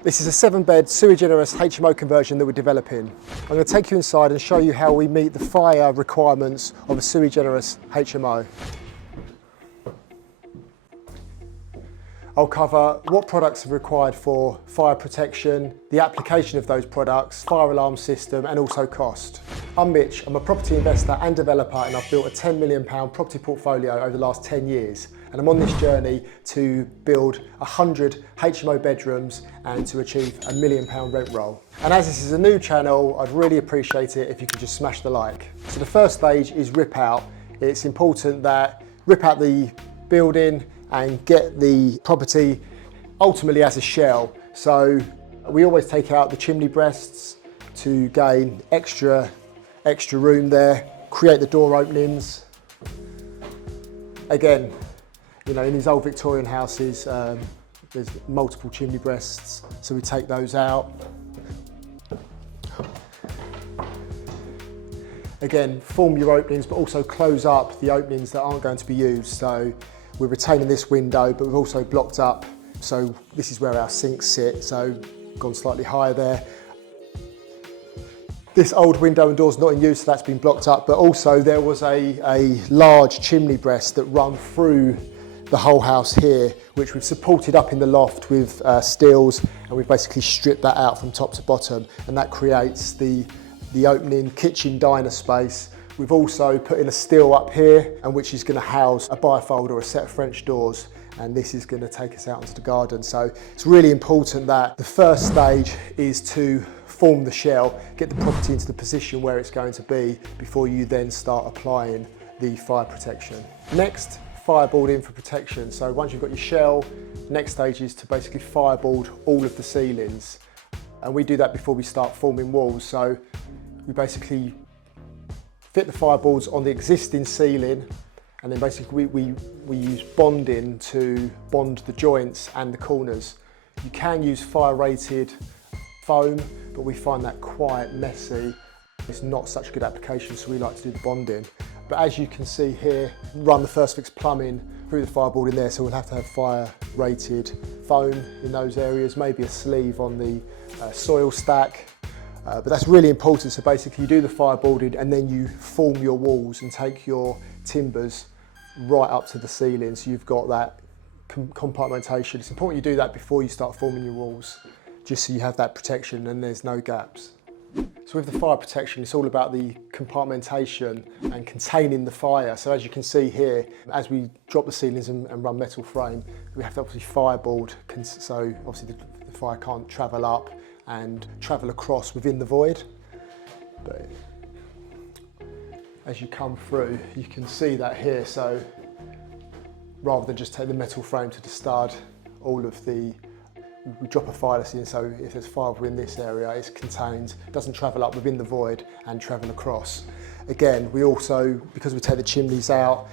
This is a 7-bed Sui Generis HMO conversion that we're developing. I'm going to take you inside and show you how we meet the fire requirements of a Sui Generis HMO. I'll cover what products are required for fire protection, the application of those products, fire alarm system, and also cost. I'm Mitch, I'm a property investor and developer, and I've built a £10 million property portfolio over the last 10 years. And I'm on this journey to build 100 HMO bedrooms and to achieve £1 million rent roll. And as this is a new channel, I'd really appreciate it if you could just smash the like. So the first stage is rip out. It's important that rip out the building and get the property ultimately as a shell. So we always take out the chimney breasts to gain extra room there, create the door openings. Again, you know, in these old Victorian houses, there's multiple chimney breasts, so we take those out. Again, form your openings, but also close up the openings that aren't going to be used. So we're retaining this window, but we've also blocked up. So this is where our sinks sit, so gone slightly higher there. This old window and door's not in use, so that's been blocked up, but also there was a large chimney breast that run through the whole house here, which we've supported up in the loft with steels, and we've basically stripped that out from top to bottom, and that creates the opening kitchen diner space. We've also put in a steel up here, and which is going to house a bifold or a set of French doors, and this is going to take us out into the garden. So it's really important that the first stage is to form the shell, get the property into the position where it's going to be before you then start applying the fire protection. Next, fireboarding for protection. So once you've got your shell, next stage is to basically fireboard all of the ceilings, and we do that before we start forming walls. So we basically fit the fireboards on the existing ceiling, and then basically we use bonding to bond the joints and the corners. You can use fire rated foam, but we find that quite messy. It's not such a good application, so we like to do the bonding. But as you can see here, run the first fix plumbing through the fireboard in there, so we'll have to have fire rated foam in those areas, maybe a sleeve on the soil stack. But that's really important. So basically you do the fireboarding and then you form your walls and take your timbers right up to the ceiling, so you've got that compartmentation. It's important you do that before you start forming your walls, just so you have that protection and there's no gaps. So with the fire protection, it's all about the compartmentation and containing the fire. So as you can see here, as we drop the ceilings and run metal frame, we have to obviously fireboard, so obviously the fire can't travel up and travel across within the void. But as you come through, you can see that here. So rather than just take the metal frame to the stud, we drop a fire in, so if there's fire within this area, it's contained, doesn't travel up within the void and travel across. Again, we also, because we take the chimneys out,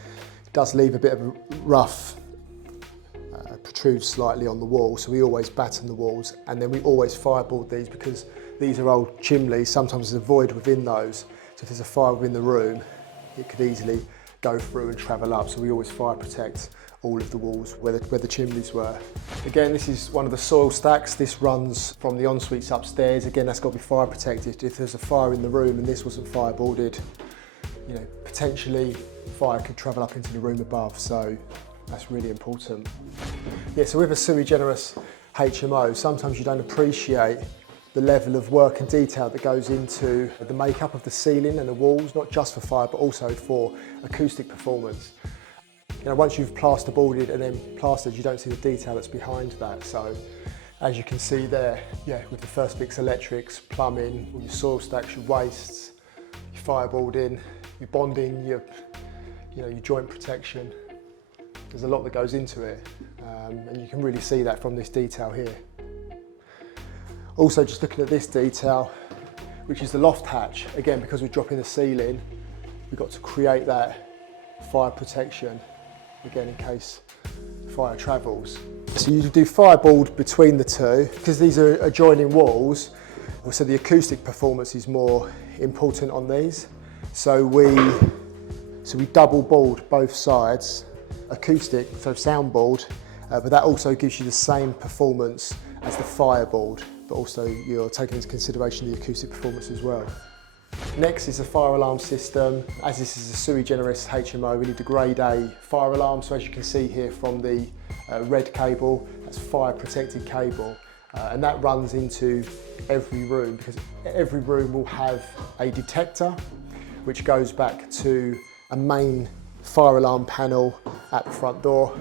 it does leave a bit of a rough, protrudes slightly on the wall, so we always batten the walls, and then we always fireboard these because these are old chimneys. Sometimes there's a void within those, so if there's a fire within the room, it could easily go through and travel up, so we always fire protect all of the walls where the chimneys were. Again, this is one of the soil stacks. This runs from the ensuites upstairs. Again, that's got to be fire protected. If there's a fire in the room and this wasn't fireboarded, you know, potentially fire could travel up into the room above, so that's really important. Yeah, so with a Sui Generis HMO, sometimes you don't appreciate the level of work and detail that goes into the makeup of the ceiling and the walls, not just for fire, but also for acoustic performance. You know, once you've plasterboarded and then plastered, you don't see the detail that's behind that. So as you can see there, yeah, with the first fix electrics, plumbing, all your soil stacks, your wastes, your fireboarding, your bonding, your joint protection, there's a lot that goes into it, and you can really see that from this detail here. Also, just looking at this detail, which is the loft hatch, again, because we're dropping the ceiling, we've got to create that fire protection, again, in case fire travels. So you do fireboard between the two, because these are adjoining walls, so the acoustic performance is more important on these. So we double board both sides, acoustic, so soundboard, but that also gives you the same performance as the fireboard, but also you're taking into consideration the acoustic performance as well. Next is the fire alarm system. As this is a Sui Generis HMO, we need a grade A fire alarm. So as you can see here from the red cable, that's fire protected cable. And that runs into every room, because every room will have a detector which goes back to a main fire alarm panel at the front door.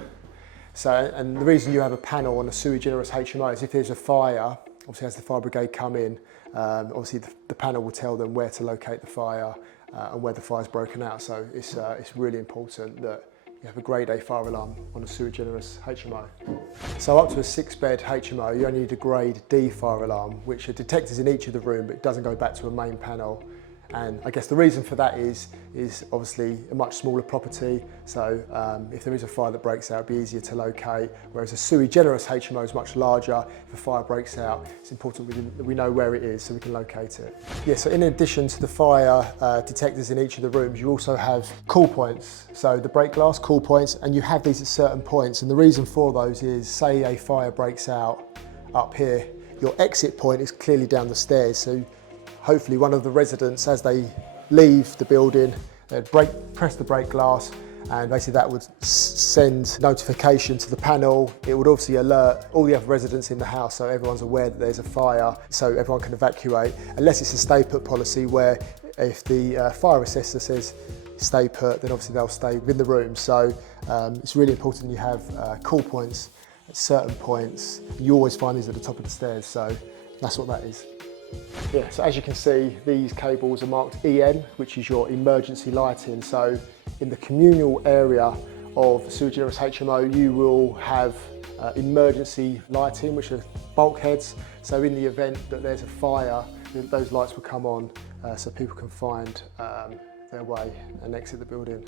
So, and the reason you have a panel on a Sui Generis HMO is if there's a fire, obviously as the fire brigade come in, obviously the panel will tell them where to locate the fire and where the fire's broken out. So it's really important that you have a grade A fire alarm on a Sui Generis HMO. So up to a 6-bed HMO, you only need a grade D fire alarm, which are detectors in each of the room, but it doesn't go back to a main panel. And I guess the reason for that is obviously a much smaller property. So if there is a fire that breaks out, it'll be easier to locate. Whereas a Sui Generis HMO is much larger. If a fire breaks out, it's important that we know where it is so we can locate it. Yeah, so in addition to the fire detectors in each of the rooms, you also have call points. So the break glass call points, and you have these at certain points. And the reason for those is, say a fire breaks out up here, your exit point is clearly down the stairs. So hopefully one of the residents, as they leave the building, they'd press the brake glass, and basically that would send notification to the panel. It would obviously alert all the other residents in the house, so everyone's aware that there's a fire, so everyone can evacuate, unless it's a stay put policy where if the fire assessor says stay put, then obviously they'll stay within the room. So it's really important you have call points at certain points. You always find these at the top of the stairs, so that's what that is. Yeah, so as you can see, these cables are marked EN, which is your emergency lighting. So in the communal area of Sui Generis HMO, you will have emergency lighting, which are bulkheads. So in the event that there's a fire, those lights will come on so people can find their way and exit the building.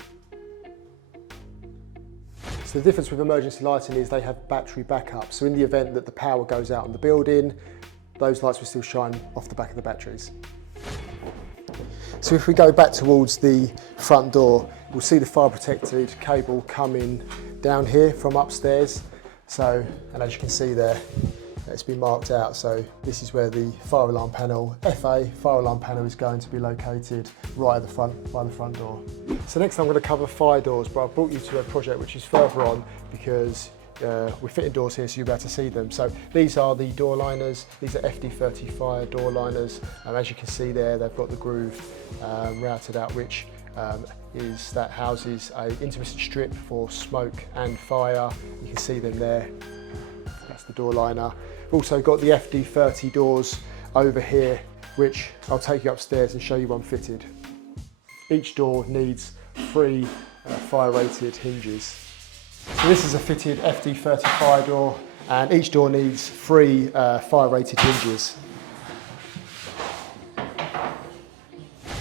So the difference with emergency lighting is they have battery backup. So in the event that the power goes out in the building, those lights will still shine off the back of the batteries. So if we go back towards the front door, we'll see the fire protected cable coming down here from upstairs. So, and as you can see there, it's been marked out. So this is where the fire alarm panel, FA fire alarm panel, is going to be located right at the front, by the front door. So next I'm going to cover fire doors, but I've brought you to a project which is further on because we're fitting doors here so you'll be able to see them. So these are the door liners. These are FD30 fire door liners. As you can see there, they've got the groove routed out, which is that houses a intermittent strip for smoke and fire. You can see them there. That's the door liner. We've also got the FD30 doors over here, which I'll take you upstairs and show you one fitted. Each door needs 3 fire rated hinges. So this is a fitted FD30 fire door, and each door needs 3 fire rated hinges.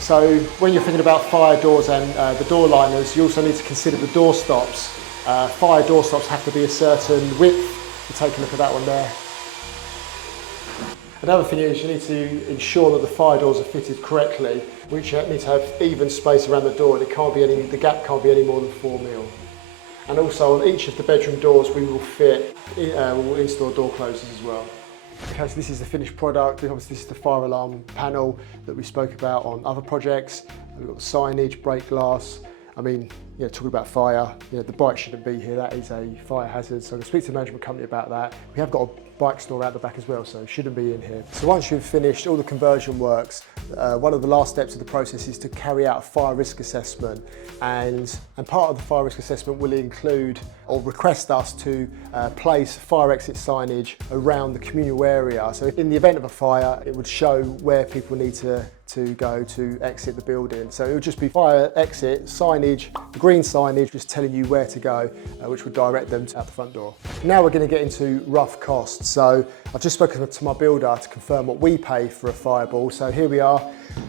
So when you're thinking about fire doors and the door liners, you also need to consider the door stops. Fire door stops have to be a certain width. You take a look at that one there. Another thing is you need to ensure that the fire doors are fitted correctly, which need to have even space around the door, and the gap can't be any more than 4 mil. And also on each of the bedroom doors we will we'll install door closers as well. Okay, so this is the finished product. Obviously this is the fire alarm panel that we spoke about on other projects. We've got the signage, break glass. I mean, talking about fire, the bike shouldn't be here. That is a fire hazard. So I'm going to speak to the management company about that. We have got a bike store out the back as well, so it shouldn't be in here. So once you've finished all the conversion works, one of the last steps of the process is to carry out a fire risk assessment. And part of the fire risk assessment will include or request us to place fire exit signage around the communal area. So in the event of a fire, it would show where people need to go to exit the building. So it would just be fire exit signage, the green signage just telling you where to go, which would direct them out the front door. Now we're going to get into rough costs. So I've just spoken to my builder to confirm what we pay for a fireball. So here we are.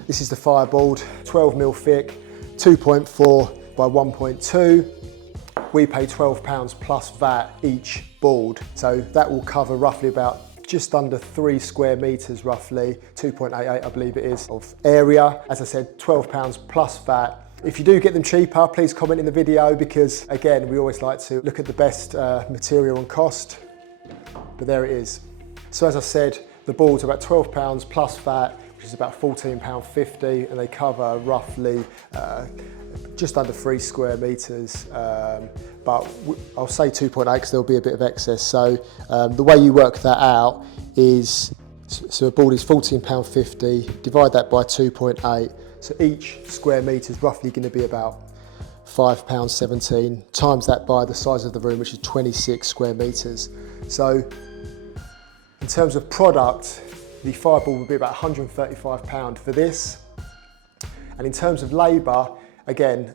This is the fireboard, 12mm thick, 2.4 by 1.2. We pay £12 plus VAT each board. So that will cover roughly about just under 3 square metres roughly, 2.88 I believe it is, of area. As I said, £12 plus VAT. If you do get them cheaper, please comment in the video, because again, we always like to look at the best material and cost. But there it is. So as I said, the boards are about £12 plus VAT, which is about £14.50, and they cover roughly just under 3 square metres, but I'll say 2.8 because there'll be a bit of excess. So the way you work that out is, so a board is £14.50, divide that by 2.8, so each square metre is roughly going to be about £5.17, times that by the size of the room, which is 26 square metres. So in terms of product, the fireboard would be about £135 for this. And in terms of labour, again,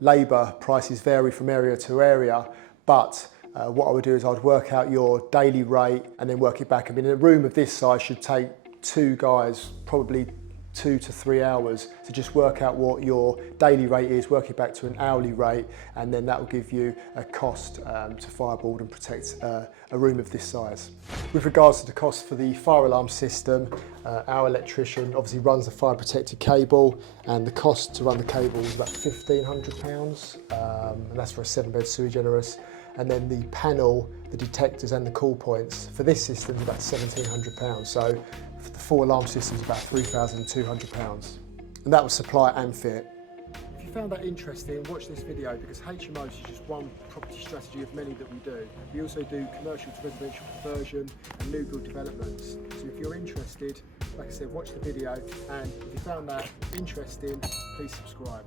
labour prices vary from area to area, but what I would do is I'd work out your daily rate and then work it back. I mean, a room of this size should take 2 guys probably 2 to 3 hours to just work out what your daily rate is, work it back to an hourly rate, and then that will give you a cost to fireboard and protect a room of this size. With regards to the cost for the fire alarm system, our electrician obviously runs the fire protected cable, and the cost to run the cable is about £1,500, and that's for a 7-bed Sui Generis. And then the panel, the detectors and the call points for this system is about £1,700. So for the 4 alarm systems, about £3,200. And that was supply and fit. If you found that interesting, watch this video, because HMOs is just one property strategy of many that we do. We also do commercial to residential conversion and new build developments. So if you're interested, like I said, watch the video, and if you found that interesting, please subscribe.